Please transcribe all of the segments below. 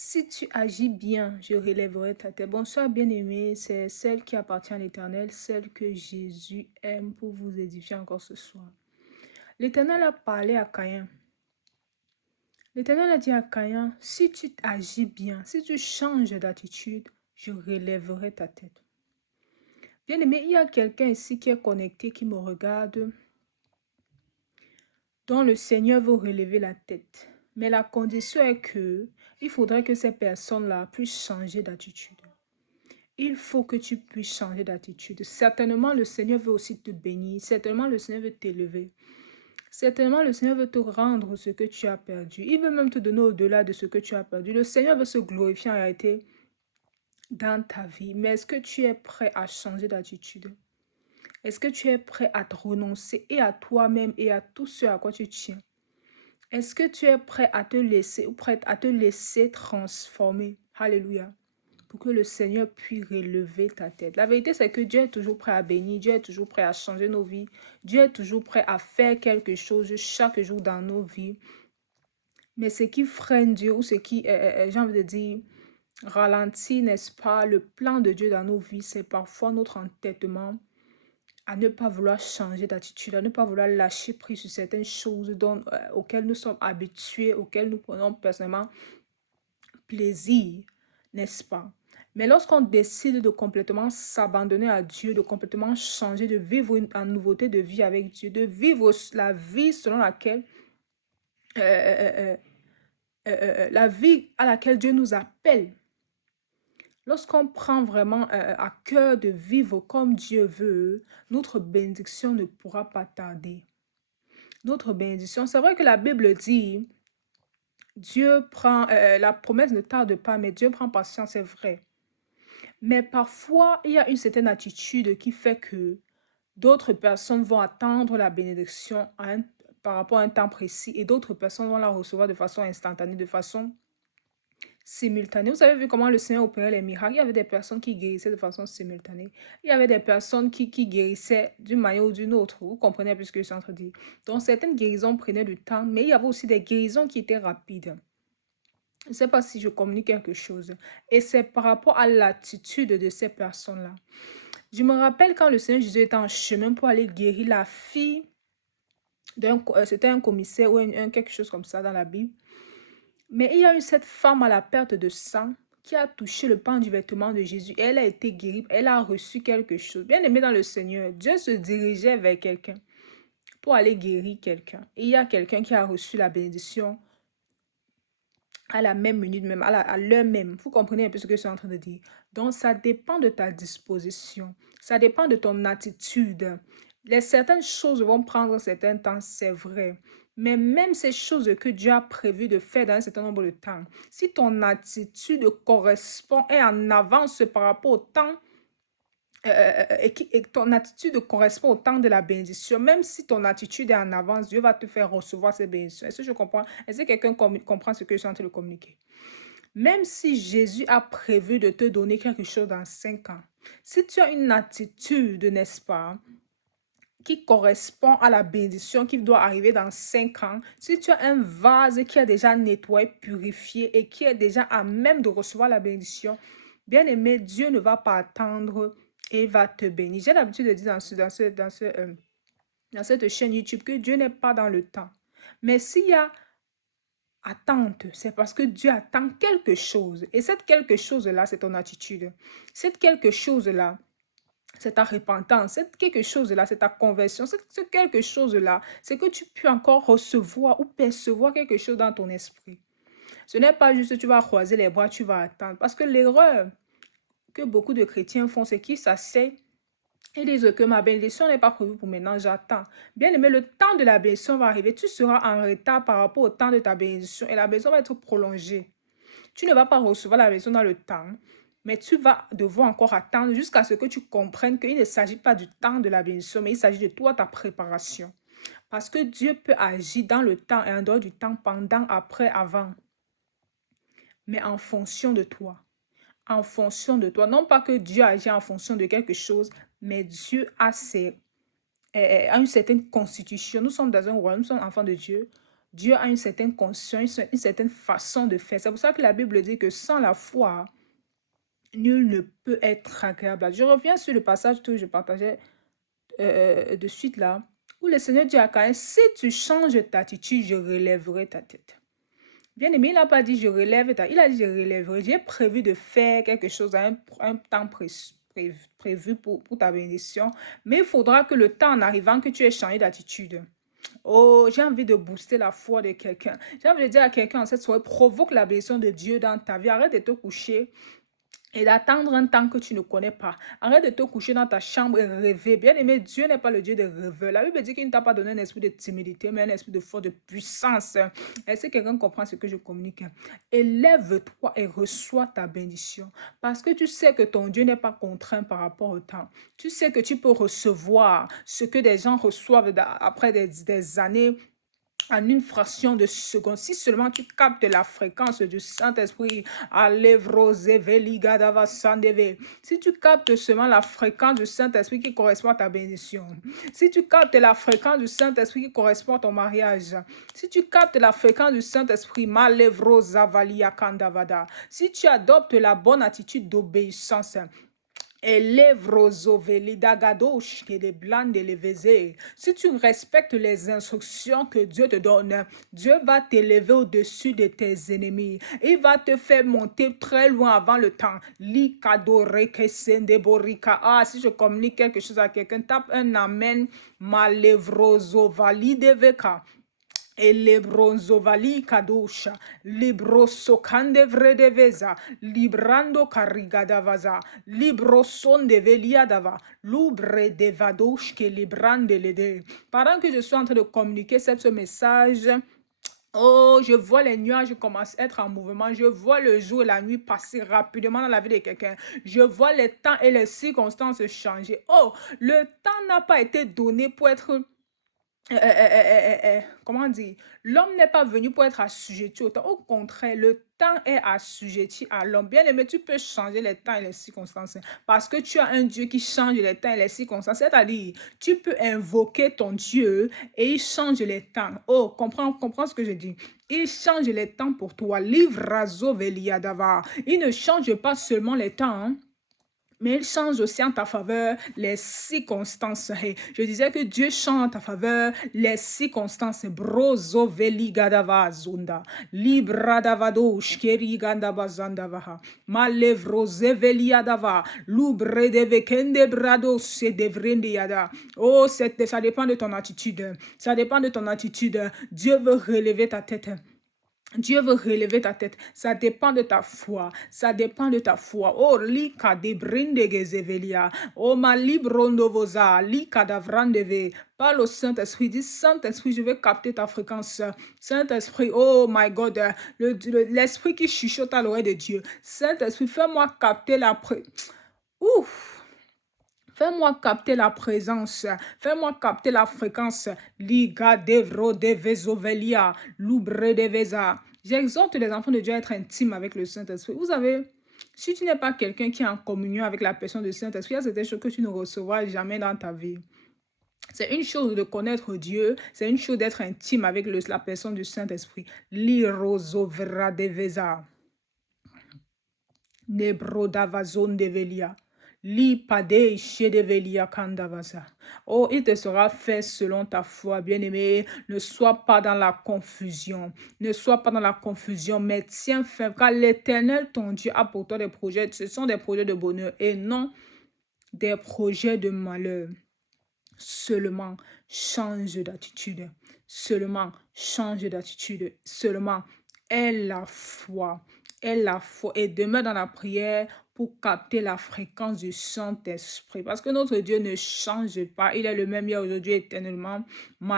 Si tu agis bien, je relèverai ta tête. Bonsoir, bien-aimé, c'est celle qui appartient à l'Éternel, celle que Jésus aime pour vous édifier encore ce soir. L'Éternel a parlé à Caïn. L'Éternel a dit à Caïn, si tu agis bien, si tu changes d'attitude, je relèverai ta tête. Bien-aimé, il y a quelqu'un ici qui est connecté, qui me regarde, dont le Seigneur veut relever la tête. Mais la condition est que il faudrait que ces personnes-là puissent changer d'attitude. Il faut que tu puisses changer d'attitude. Certainement, le Seigneur veut aussi te bénir. Certainement, le Seigneur veut t'élever. Certainement, le Seigneur veut te rendre ce que tu as perdu. Il veut même te donner au-delà de ce que tu as perdu. Le Seigneur veut se glorifier en réalité dans ta vie. Mais est-ce que tu es prêt à changer d'attitude? Est-ce que tu es prêt à te renoncer et à toi-même et à tout ce à quoi tu tiens? Est-ce que tu es prêt à te laisser ou prête à te laisser transformer? Alléluia. Pour que le Seigneur puisse relever ta tête. La vérité, c'est que Dieu est toujours prêt à bénir, Dieu est toujours prêt à changer nos vies, Dieu est toujours prêt à faire quelque chose chaque jour dans nos vies. Mais ce qui freine Dieu ou ce qui, j'ai envie de dire, ralentit, n'est-ce pas, le plan de Dieu dans nos vies, c'est parfois notre entêtement à ne pas vouloir changer d'attitude, à ne pas vouloir lâcher prise sur certaines choses auxquelles nous sommes habitués, auxquelles nous prenons personnellement plaisir, n'est-ce pas? Mais lorsqu'on décide de complètement s'abandonner à Dieu, de complètement changer, de vivre en nouveauté de vie avec Dieu, de vivre la vie selon laquelle, euh, euh, la vie à laquelle Dieu nous appelle, lorsqu'on prend vraiment à cœur de vivre comme Dieu veut, notre bénédiction ne pourra pas tarder. Notre bénédiction, c'est vrai que la Bible dit, Dieu prend, la promesse ne tarde pas, mais Dieu prend patience, c'est vrai. Mais parfois, il y a une certaine attitude qui fait que d'autres personnes vont attendre la bénédiction par rapport à un temps précis et d'autres personnes vont la recevoir de façon instantanée, de façon simultanée. Vous avez vu comment le Seigneur opérait les miracles. Il y avait des personnes qui guérissaient de façon simultanée. Il y avait des personnes qui guérissaient d'une manière ou d'une autre. Vous comprenez un peu ce que je suis en train de dire. Donc, certaines guérisons prenaient du temps, mais il y avait aussi des guérisons qui étaient rapides. Je ne sais pas si je communique quelque chose. Et c'est par rapport à l'attitude de ces personnes-là. Je me rappelle quand le Seigneur Jésus était en chemin pour aller guérir la fille c'était un commissaire ou quelque chose comme ça dans la Bible. Mais il y a eu cette femme à la perte de sang qui a touché le pan du vêtement de Jésus. Et elle a été guérie. Elle a reçu quelque chose. Bien aimé dans le Seigneur, Dieu se dirigeait vers quelqu'un pour aller guérir quelqu'un. Et il y a quelqu'un qui a reçu la bénédiction à la même minute même, à l'heure même. Vous comprenez un peu ce que je suis en train de dire. Donc, ça dépend de ta disposition. Ça dépend de ton attitude. Certaines choses vont prendre un certain temps, c'est vrai. Mais même ces choses que Dieu a prévu de faire dans un certain nombre de temps, si ton attitude correspond et en avance par rapport au temps et ton attitude correspond au temps de la bénédiction, même si ton attitude est en avance, Dieu va te faire recevoir ces bénédictions. Est-ce que je comprends? Est-ce que quelqu'un comprend ce que je suis en train de communiquer? Même si Jésus a prévu de te donner quelque chose dans 5 ans, si tu as une attitude, n'est-ce pas, qui correspond à la bénédiction qui doit arriver dans 5 ans, si tu as un vase qui est déjà nettoyé, purifié et qui est déjà à même de recevoir la bénédiction, bien aimé, Dieu ne va pas attendre et va te bénir. J'ai l'habitude de dire dans cette chaîne YouTube que Dieu n'est pas dans le temps. Mais s'il y a attente, c'est parce que Dieu attend quelque chose. Et cette quelque chose-là, c'est ton attitude. Cette quelque chose-là, c'est ta repentance. Cette quelque chose-là, c'est ta conversion. Ce quelque chose-là, c'est que tu peux encore recevoir ou percevoir quelque chose dans ton esprit. Ce n'est pas juste que tu vas croiser les bras, tu vas attendre. Parce que l'erreur que beaucoup de chrétiens font, c'est qu'ils s'asseyent et disent que ma bénédiction n'est pas prévue pour maintenant, j'attends. Bien aimé, le temps de la bénédiction va arriver. Tu seras en retard par rapport au temps de ta bénédiction et la bénédiction va être prolongée. Tu ne vas pas recevoir la bénédiction dans le temps, mais tu vas devoir encore attendre jusqu'à ce que tu comprennes qu'il ne s'agit pas du temps de la bénédiction, mais il s'agit de toi, ta préparation. Parce que Dieu peut agir dans le temps et en dehors du temps, pendant, après, avant, mais en fonction de toi. En fonction de toi. Non pas que Dieu agit en fonction de quelque chose, mais Dieu a une certaine constitution. Nous sommes dans un royaume, nous sommes enfants de Dieu. Dieu a une certaine conscience, une certaine façon de faire. C'est pour ça que la Bible dit que sans la foi, nul ne peut être agréable. Je reviens sur le passage que je partageais de suite là, où le Seigneur dit à Caïn, si tu changes d'attitude, je relèverai ta tête. Bien aimé, il n'a pas dit je relève ta, il a dit je relèverai. J'ai prévu de faire quelque chose à un temps prévu pour ta bénédiction, mais il faudra que le temps en arrivant que tu aies changé d'attitude. Oh, j'ai envie de booster la foi de quelqu'un. J'ai envie de dire à quelqu'un en cette soirée, provoque la bénédiction de Dieu dans ta vie. Arrête de te coucher et d'attendre un temps que tu ne connais pas. Arrête de te coucher dans ta chambre et rêver. Bien aimé, Dieu n'est pas le Dieu des rêveurs. La Bible dit qu'il ne t'a pas donné un esprit de timidité, mais un esprit de force, de puissance. Est-ce que quelqu'un comprend ce que je communique? Élève-toi et reçois ta bénédiction. Parce que tu sais que ton Dieu n'est pas contraint par rapport au temps. Tu sais que tu peux recevoir ce que des gens reçoivent après des années en une fraction de seconde. Si seulement tu captes la fréquence du Saint-Esprit, si tu captes seulement la fréquence du Saint-Esprit qui correspond à ta bénédiction, si tu captes la fréquence du Saint-Esprit qui correspond à ton mariage, si tu captes la fréquence du Saint-Esprit, si tu adoptes la bonne attitude d'obéissance, si tu respectes les instructions que Dieu te donne, Dieu va t'élever au-dessus de tes ennemis. Il va te faire monter très loin avant le temps. Ah, si je communique quelque chose à quelqu'un, tape un amen. Et lebronzovali kadosha, librosokande vredeveza, librando karigadavaza, librosonde veliadava, lubre de vadoshke librande lede. Pendant que je suis en train de communiquer ce message, oh, je vois les nuages commencer à être en mouvement. Je vois le jour et la nuit passer rapidement dans la vie de quelqu'un. Je vois les temps et les circonstances changer. Oh, le temps n'a pas été donné pour être comment dire, l'homme n'est pas venu pour être assujetti au temps. Au contraire, le temps est assujetti à l'homme. Bien aimé, tu peux changer les temps et les circonstances parce que tu as un Dieu qui change les temps et les circonstances. C'est-à-dire, tu peux invoquer ton Dieu et il change les temps. Oh, comprends ce que je dis. Il change les temps pour toi. Livre Razo Veliadava. Il ne change pas seulement les temps, hein, mais il change aussi en ta faveur les circonstances. Je disais que Dieu change en ta faveur les circonstances. Brozo veli gadava zunda. Libra davado shkeri gandava zandavaha. Malevro zeveli adava. Lubre de vekende brado se devrende yada. Oh, ça dépend de ton attitude. Ça dépend de ton attitude. Dieu veut relever ta tête. Dieu veut relever ta tête. Ça dépend de ta foi. Ça dépend de ta foi. Oh, lika de brinde gezevelia. Oh, ma librondo voza. Lika davrandeve. Parle au Saint-Esprit. Dis, Saint-Esprit, je vais capter ta fréquence. Saint-Esprit, oh my God. L'Esprit qui chuchote à l'oreille de Dieu. Saint-Esprit, fais-moi capter la Ouf. Fais-moi capter la présence. Fais-moi capter la fréquence. Liga devro de vezovelia. Lubre de veza. J'exhorte les enfants de Dieu à être intimes avec le Saint-Esprit. Vous savez, si tu n'es pas quelqu'un qui est en communion avec la personne du Saint-Esprit, c'est des choses que tu ne recevras jamais dans ta vie. C'est une chose de connaître Dieu, c'est une chose d'être intime avec la personne du Saint-Esprit. Lirozovra de veza. Nebro davazon de velia. Oh, il te sera fait selon ta foi, bien-aimé. Ne sois pas dans la confusion. Ne sois pas dans la confusion, mais tiens ferme, car l'Éternel, ton Dieu, a pour toi des projets. Ce sont des projets de bonheur et non des projets de malheur. Seulement change d'attitude. Seulement change d'attitude. Seulement aie la foi. Aie la foi et demeure dans la prière pour capter la fréquence du Saint-Esprit. Parce que notre Dieu ne change pas. Il est le même hier, aujourd'hui, éternellement. Nous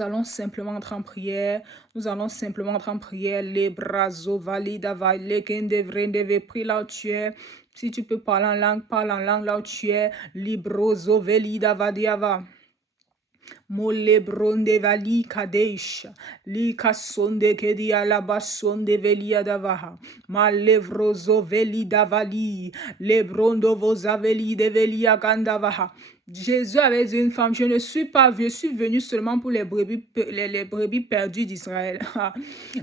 allons simplement entrer en prière. Nous allons simplement entrer en prière. Les bras validava, les kendevre, prie là où tu es. Si tu peux parler en langue, parle en langue là où tu es. Librozo velidava diava. Molebronde vali kadesh li kasonde kedia la basonde velia davaha malevrozo veli davali lebrondo vozaveli de velia gandavaha Jésus avait dit à une femme, je ne suis pas venu, je suis venu seulement pour les brebis perdues d'Israël.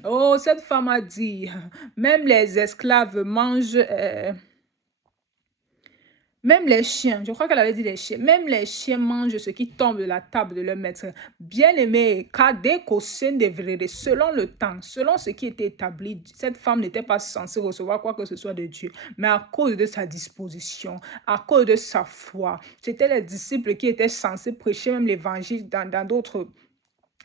Oh, cette femme a dit, même les esclaves mangent... même les chiens, je crois qu'elle avait dit les chiens, même les chiens mangent ce qui tombe de la table de leur maître. Bien-aimé, selon le temps, selon ce qui était établi, cette femme n'était pas censée recevoir quoi que ce soit de Dieu. Mais à cause de sa disposition, à cause de sa foi, c'était les disciples qui étaient censés prêcher même l'évangile dans d'autres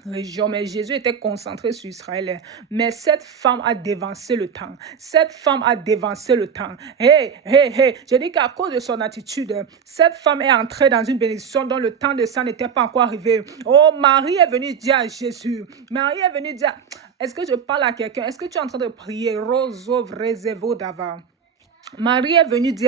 région, mais Jésus était concentré sur Israël. Mais cette femme a dévancé le temps. Cette femme a dévancé le temps. Hey. Je dis qu'à cause de son attitude, cette femme est entrée dans une bénédiction dont le temps de ça n'était pas encore arrivé. Oh, Marie est venue dire à Jésus. Marie est venue dire, est-ce que je parle à quelqu'un? Est-ce que tu es en train de prier? Roso vrezevo dava. Marie est venue dire